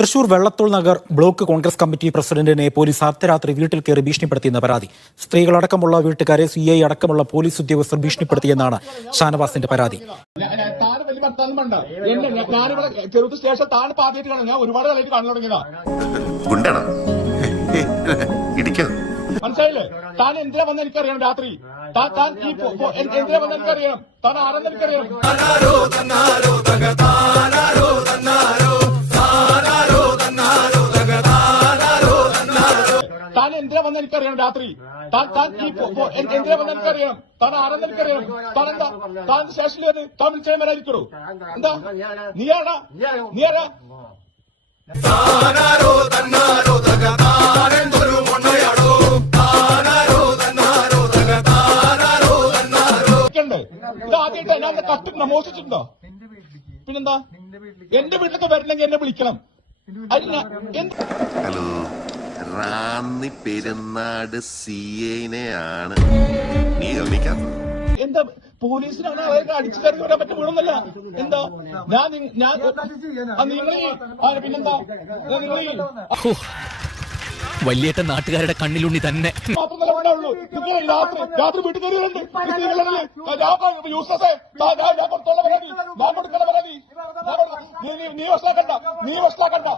Thrissur Vallathol Nagar block Congress committee പ്രസിഡന്റിനെ police അർദ്ധരാത്രി വീട്ടിൽ കയറി ഭീഷണിപ്പെടുത്തിയെന്ന പരാതി. സ്ത്രീകളടക്കമുള്ള വീട്ടുകാരെ CI അടക്കമുള്ള പോലീസ് ഉദ്യോഗസ്ഥർ ഭീഷണിപ്പെടുത്തിയെന്നാണ് ഷാനവാസിന്റെ പരാതി. മനസ്സിലായില്ലേ? താൻ എന്തിനാ വന്ന് എനിക്കറിയണം. രാത്രി താൻ എന്തിനാ വന്ന് എനിക്കറിയണം. താൻ ആരെന്ന് എനിക്കറിയണം. താൻ എന്തിനാ വന്ന് എനിക്കറിയണം. രാത്രി എന്തിനാ വന്ന് എനിക്കറിയണം. താൻ ആരെന്ന് എനിക്കറിയണം. താൻ എന്താ താൻ സ്റ്റേഷനിൽ വന്ന് താൻ വിളിച്ചാൽ വരാതിരിക്കണോ? എന്താ നീയാടാ ഇതാദ്യമായിട്ട് എന്നെ കട്ടിട്ടുണ്ടോ, മോഷിച്ചിട്ടുണ്ടോ? പിന്നെന്താ? എന്റെ വീട്ടിലൊക്കെ വരണമെങ്കിൽ എന്നെ വിളിക്കണം. ഹലോ, റാന്നി പെരുന്നാട് CA-നെയാണ് നീ ഗവനിക്കാത്തത്. എന്താ പോലീസിനാണ് അവരെ അടിച്ചു കയറി വരാൻ പറ്റും വീണൊന്നല്ല. എന്താ പിന്നെന്താ വലിയേട്ട നാട്ടുകാരുടെ കണ്ണിലുണ്ണി തന്നെ മാത്രമല്ല ഉണ്ടാവുള്ളൂ. രാത്രി വീട്ടിൽ കയറിയുണ്ട്. നീ വഷളാക്കണ്ട.